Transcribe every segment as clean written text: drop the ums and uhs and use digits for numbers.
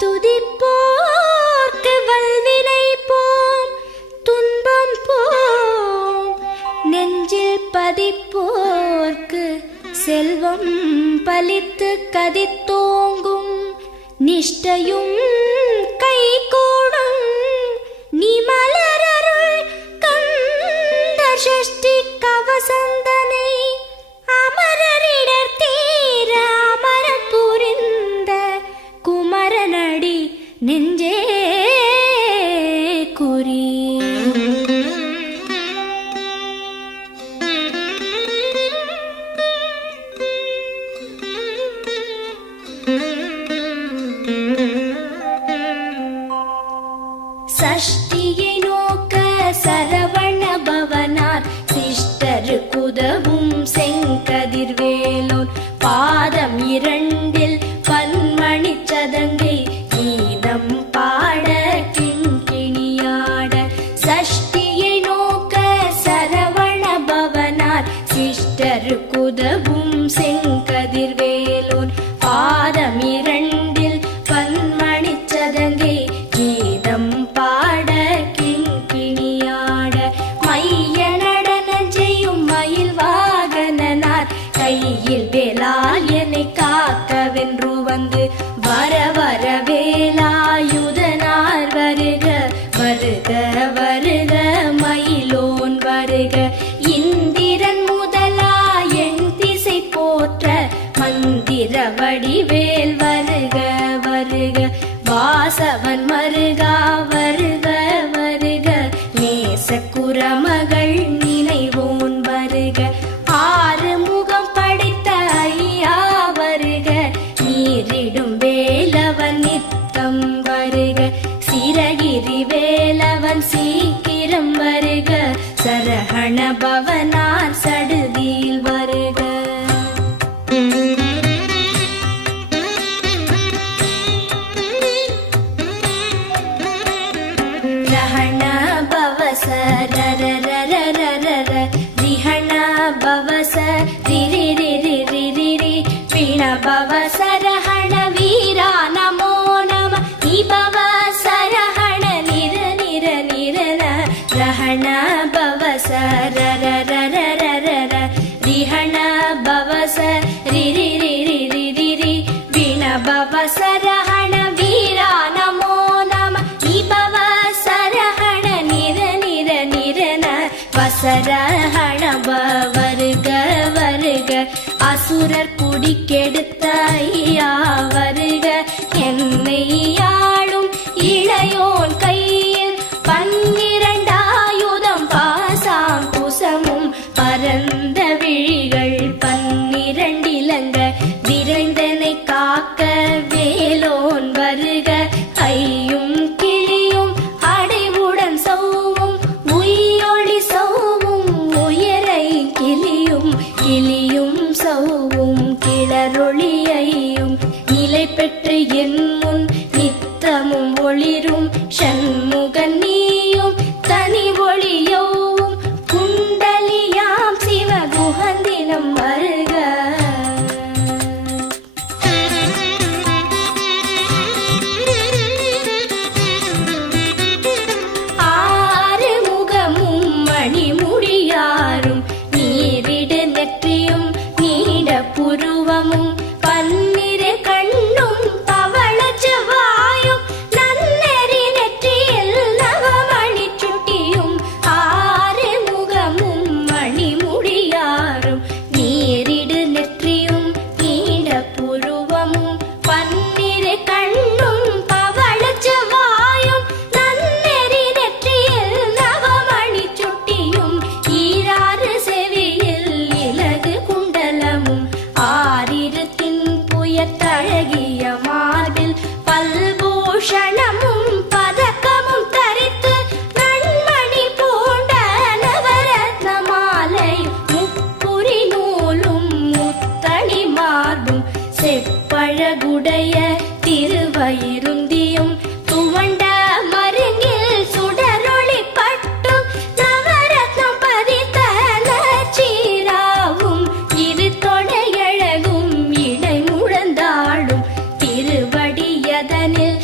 துதிப்போர்க்கு வல்வினை போம் துன்பம் போம், நெஞ்சில் பதிப்போர்க்கு செல்வம் பலித்து கதித்தோங்கும், நிஷ்டையும் கைகூடும் நீ மலரருள் கந்த சஷ்டி கவசந்தனை, அமரரிடர் தீர அமரன் புரிந்த குமரனடி நெஞ்சே குறி. சஷ்டியை நோக்க சரவண பவனார் சிஷ்டருக்குதவும் செங்கதிர்வேலோன், பாதம் இரண்டில் பன்மணி சதங்கை கீதம் பாட கிண்கிணியாட. சஷ்டியை நோக்க சரவண பவனார் சிஷ்டருக்குதவும் செங்கதிர்வேலோன், பாதம் இரண்டில் பன்மணி சதங்கை கீதம் பாட கிண்கிணியாட. மைய நடன செய்யும் மயில் வாகனனார் கையில் வேலால் என்னை காக்கவென்று வந்து, வர வர வேலாயுதனார் வருக வருக வருக மயிலோன் வருக. இந்திரன் முதலா என் திசை போற்ற மந்திர வடிவேல் வருக வருக. வாசவன் மருகா வருக வருக, நேசக்குரமகள் நினைவோன் வருக. ஆறு முகம் படைத்த ஐயா வருக, நீரிடும் வேலவன் நித்தம் வருக. சிரகிரி வேலவன் சீக்கிரம் வருக, சரஹண பவனார் சடுதியில் வருக. ரஹண பவச ரரரரரரர, ரிஹண பவச ரிரிரிரிரிரிரி, பிண பவச ரஹண வீரா நமோ நம, நிபவ சரஹண நிர நிர நிரன. ரஹண பவச ரரரரரரர, ரிஹண பவச ரிரிரிரிரிரிரி, பிண பவச ரஹண வீரா நமோ நம, நிபவ சரஹண நிர நிர நிரன. வசரஹண வருக வருக, அசுரர் குடிக்கெடுத்த ஐயா வருக. என்னை ஆளும் இளையோன் கையில் பன்னிரண்டாயுதம் பாசாம் குசமும் பரந்த விழிகள் பன்னிரண்டிலங்க, விரைந்தனை காக்க வேலோன் வருக. ஐயும் கிளியும் அடைவுடன் சௌவும் உயிரொளி சௌவும் உயரை கிளியும் கிளியும் சௌவும் கிளரொளியையும் நிலை பெற்று என் முன் நித்தமும் ஒளிரும் சண்முகன் நீயும் தனி ஒளியோவும் குண்டலியாம் சிவ குஹந்தினம் வருக. ஆறு முகமும் மணிமுடியாரும் நீரிடு நெற்றியும் நீட புருவமும் பன்னிரு கண்ணும் பவள செவ்வாயும் நன்னெறி நெற்றியில் நவமணி சுட்டியும், ஆறு முகமும் மணிமுடியாரும் நீரிடு நெற்றியும் நீட புருவமும் பன்னிரு கண்ணும் பவள செவ்வாயும் நன்னெறி நெற்றியில் நவமணி சுட்டியும், ஈராறு செவியில் இலகு குண்டலமும் ஆறிரு தின்புயத்தழகிய மார்பில் பல்பூஷணமும் பதக்கமும் தரித்து நன்மணி பூண்ட நவரத்ன மாலை முப்புரி நூலும் முத்தணி மார்பும் செப்பழகுடைய திருவயிருந்தியும் துவண்ட மருங்கில் சுடரொளி பட்டும் நவரத்னம் பதித்த நச்சீராவும் இரு தொடையழகும் இடை முழந்தாடும் திருவடியதனில்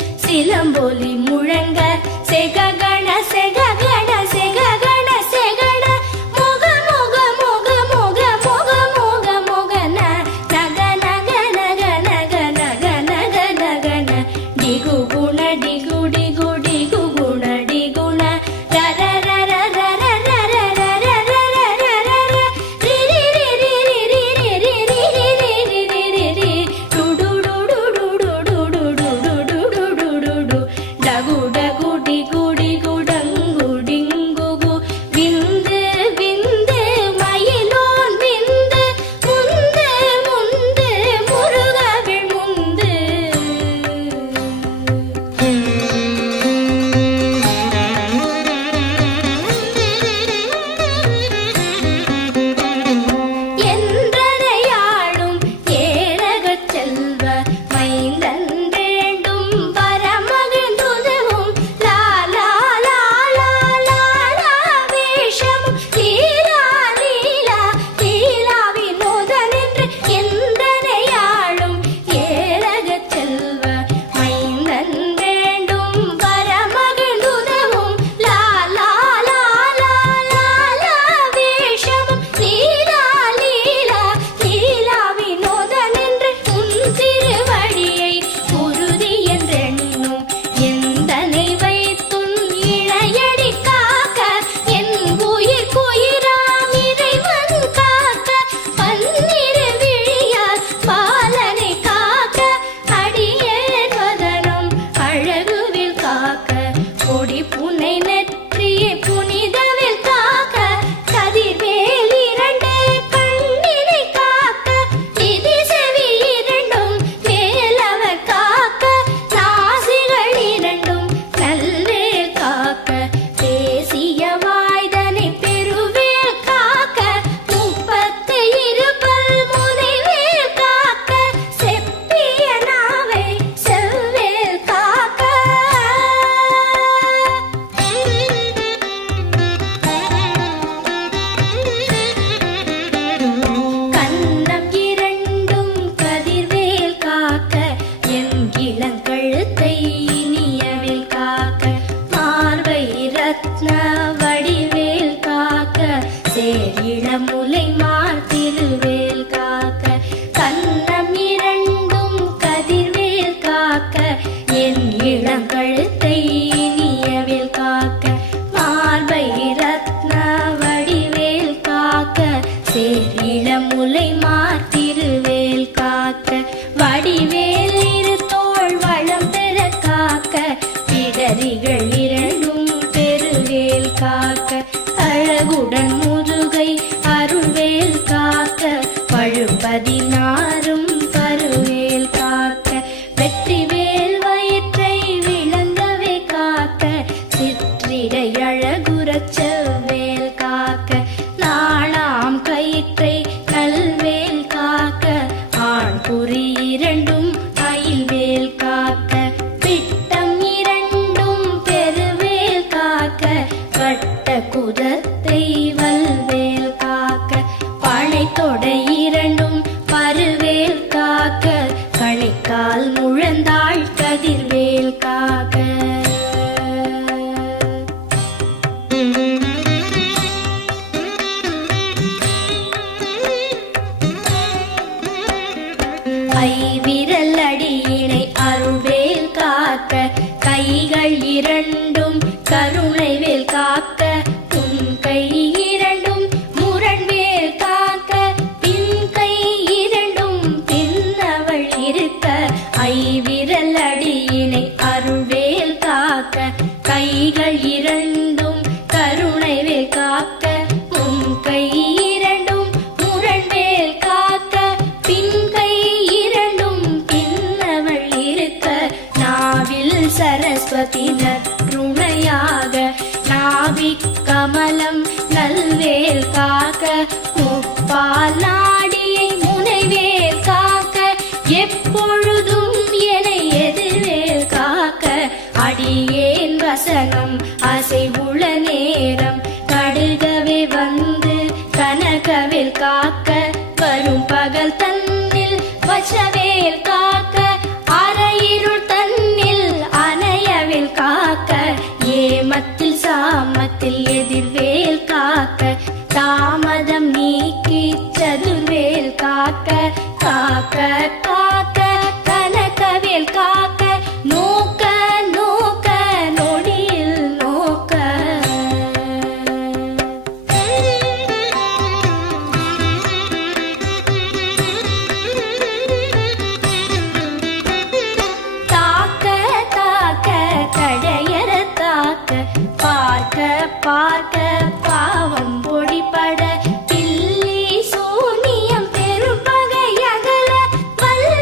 நாரும் பருவேல் காக்க வெற்றிவேல் வயிற்றை விளங்கவே காக்க சிற்றிடை அழகுறச் செவ்வேல் காக்க நாளாம் கயிற்றை கல்வேல் காக்க ஆண் குறி இரண்டும் அயில்வேல் காக்க பிட்டம் இரண்டும் பெருவேல் காக்க வட்ட குதத்தை வல்வேல் காக்க பனை தொடை இரண்டும் பருவேல் காக்க கணைக்கால் முழந்தாள் கதிர்வேல் காக்க ஐவிரல் அடியினை அருள்வேல் காக்க கைகள் இரண்டும் கருணைவேல் காக்க உன் கை இரண்டும் முரண்வேல் காக்க பின் கை இரண்டும் பின்னவள் இருக்க ஐவிரல் அடியினை அருள்வேல் காக்க கைகள் இரண்டும் கருணைவேல் காக்க உன் கை இரண்டும் முரண்வேல் காக்க பின் கை இரண்டும் பின்னவள் இருக்க நாவில் சரஸ்வதி நற்றுணையாக நாவிக் கமலம் நல்வேல் காக்க முப்பால் நாடியை முனைவேல் காக்க எப்பொழுதும் என எதிர்வேல் காக்க அடியேன் வசனம் அசைவுள நேரம் கடுகவே வந்து கனகவேல் காக்க வரும் பகல் தன்னில் வச்சவேல் காக்க அரையிருள் தன்னில் அணையவேல் காக்க ஏமத்தில் சாமத்தில் எதிர்வேல் காக்க தாமதம் நீக்கி சதுர்வேல் காக்க காக்க காக்க கனகவேல் காக்க நோக்க நோக்க நொடியில் நோக்க தாக்க தாக்க கடையற தாக்க பார்க்க பார்க்க பாவம் பொடிபட பில்லி சூனியம் பெரும்பகை அகல வல்ல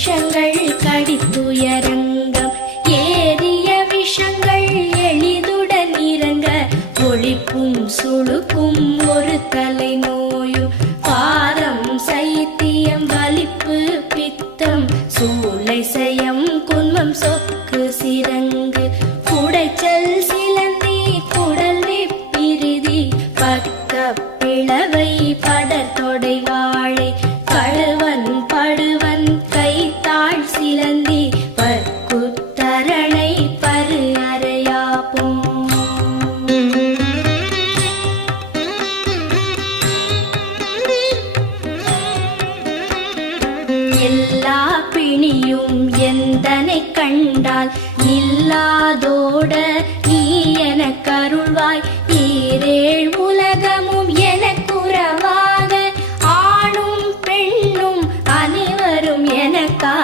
விஷங்கள் கடித்துயரங்கம் ஏறிய விஷங்கள் எளிதுடன் இறங்க ஒளிப்பும் சுழுக்கும் ஒரு தலை நோயும் பாரம் சைத்தியம் வலிப்பு பித்தம் சூளை செயம் குன்மம் சொக்கு சிரங்கு குடைச்சல் சிலந்தி குடல் விப்பிரிதி பக்க பிளவை படத்தொடை வாழை கழுவன் படுவன் கைத்தாழ் சிலந்தி பற்குத்தரணை பரு அறையாப்பும் எல்லா பிணியும் எந்தனை கண்டால் நில்லாதோட நீ எனக் கருள்வாய் ஈரேழ் உலகமும் எனக்குறவாக ஆணும் பெண்ணும் அனைவரும் எனக்கா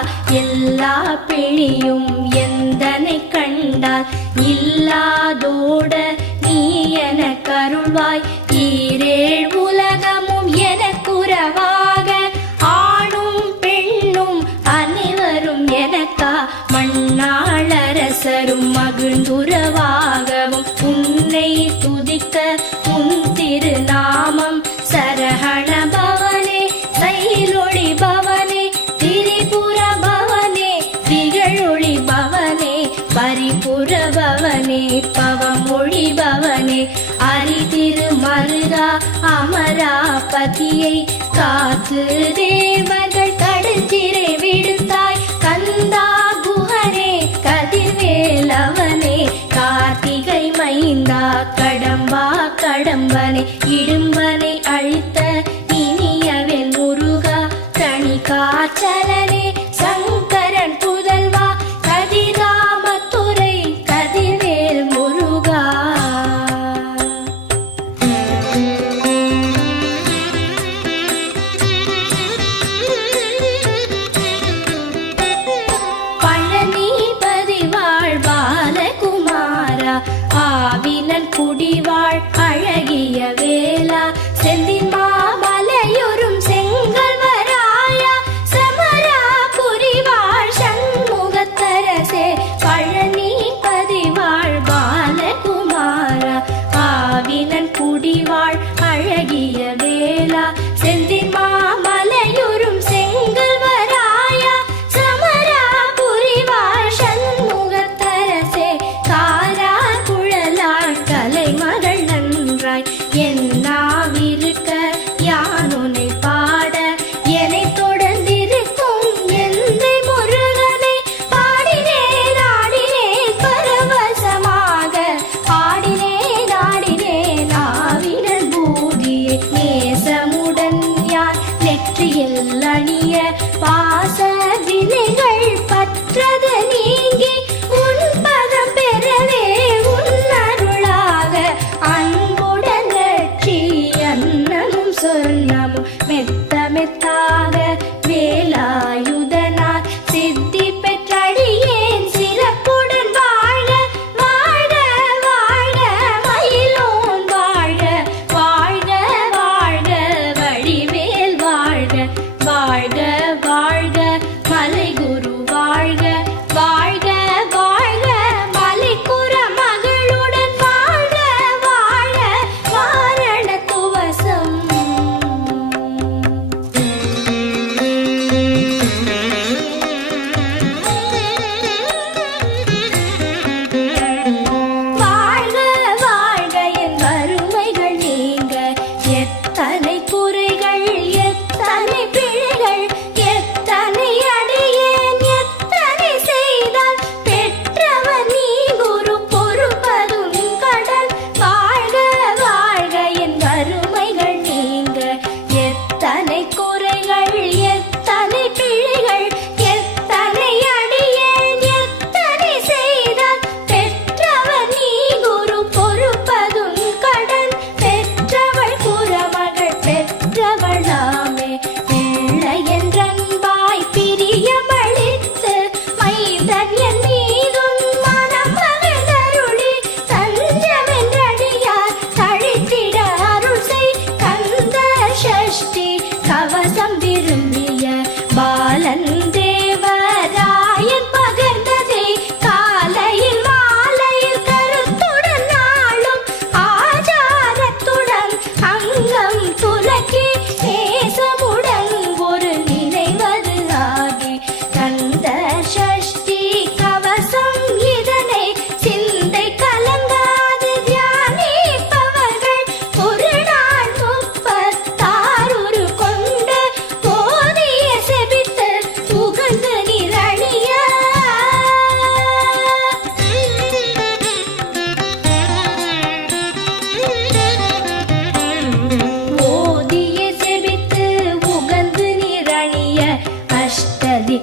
எல்லா பிணியும் எந்தனை கண்டால் நில்லாதோட நீ எனக் கருள்வாய் ஈரேழ் உலகமும் எனக்குறவாக ஆணும் பெண்ணும் அனைவரும் எனக்கா மண்ணாளரசரும் மகிழ்ந்துறவாகவும் உன்னை துதிக்க உன் திருநாமம் சரஹண பவனே சைலொளி பவனே திரிபுர பவனே திகழொளி பவனே பரிபுர பவனே பவமொழி பவனே அரிதிரு மருகா அமராபதியை காத்து தேவர்கள் கடுஞ்சிறை விடுத்தாய் கந்தா குஹனே கதிர்வேலவனே கார்த்திகை மைந்தா கடம்பா கடம்பனை இடும்பனை அழித்த இனியவன் முருகா தனி காச்சலனே சங்கரன் புதல்வா கதிராமத்துறை கதிர்வேல் முருகா பழனிபதி வாழ் பாலகுமாரா ஆவினன் குடிவாழ் அழகிய வேளா செந்தின் மாமலையொரும் செங்கல்வராயா சமரா புரிவாழ் சண்முகத்தரசே பழனிபதி வாழ் பாலகுமாரா ஆவினன் குடிவாழ் அழகிய வேளா செந்தின் மாமலையொரும் செங்கல்வராயா சமரா புரிவாழ் சண்முகத்தரசே காரா குழலாள் கலைமகள் நன்றாய் என்னாவிருக்க யானுனை பாட என்னை தொடர்ந்திருக்கும் எந்தை முருகனை பாடினேன் ஆடினேன் பரவசமாக ஆடினேன் ஆடினேன் ஆவினன் பூதியை நேசமுடன் யான் நெற்றியில் அணிய பாச வினைகள் பற்றது நீங்கி உன் பதம் பெறவே உன் அருளாக அன்புடன் லட்சி அன்னமும் சொன்னமும் மெத்த மெத்தாக வேலாயுதனார் சித்தி பெற்றடியேன் சிறப்புடன் வாழ வாழ வாழ மயிலோன் வாழ வாழ்க வாழ்க வழிவேல் வாழ்க வாழ்க வாழ்க மலைகுரு வாழ்க வாழ்க வாழ்க மலைக்குற மகளுடன் வாழ்க வாழ வாரண துவசம்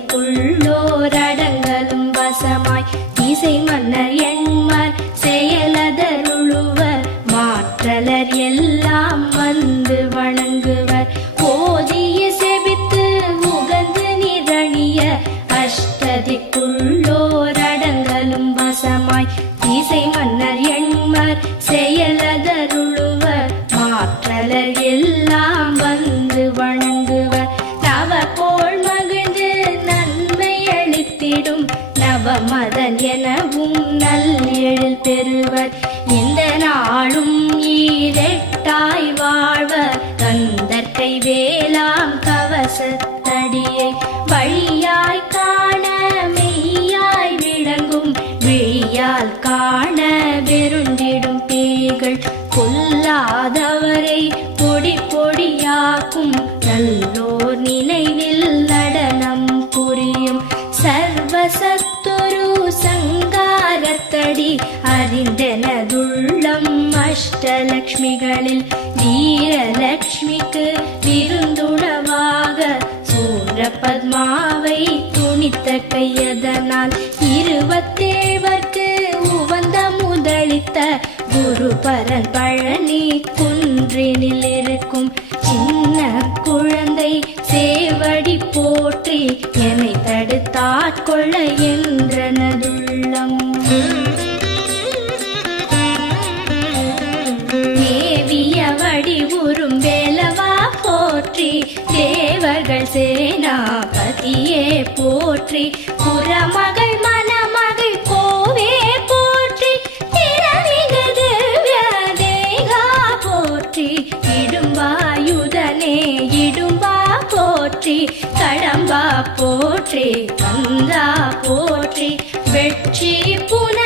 அஷ்டதிக்குள்ளோரடங்கலும் வசமாய் திசை மன்னர் எண்மர் செயலதருளுவர் மாற்றலர் எல்லாம் வந்து வணங்குவர் ஓதிய செபித்து உகந்து நிரணிய அஷ்டதிக்குள்ளோரடங்கலும் வசமாய் திசை மன்னர் எண்மர் செயலதருளுவர் மாற்றலர் எல்லாம் வந்து வணங்குவர் நவகோள் மகிழ்ந்து நன்மை அளித்திடும் நவமதன் எனவும் நல் எழில் பெறுவர் இந்த நாளும் ஈரெட்டாய் வாழ்வர் கந்தற்கை வேளாம் கவசத்தடியை வழியாய் காண மெய்யாய் விளங்கும் விழியால் காண வெருண்டிடும் பேய்கள் கொல்லாதவரை பொடி பொடியாக்கும் நல்லோர் நினைவில் நடனம் புரியும் சர்வசத்துரு சங்காரத்தடி அறிந்தனதுள்ளம் அஷ்டலக்ஷ்மிகளில் வீரலக்ஷ்மிக்கு விருந்துணவாக சூரபத்மாவை துணித்த கையதனால் 27 உவந்த முதலித்த குருபரன் பழனி குன்றினில் இருக்கும் சின்ன குழந்தை சேவடி போற்றி என்னை தடுத்தாட்கொள்ள என்றனதுள்ளம் மேவிய வடிவுறும் வேலவா போற்றி தேவர்கள் சேனாபதியே போற்றி புறமகள் மணமகள் கோவே போற்றி திறமிகு திவ்ய தேகா போற்றி இடும்பாயுதனே இடும்பா போற்றி கடம்பா போற்றி கந்தா போற்றி வெற்றி புன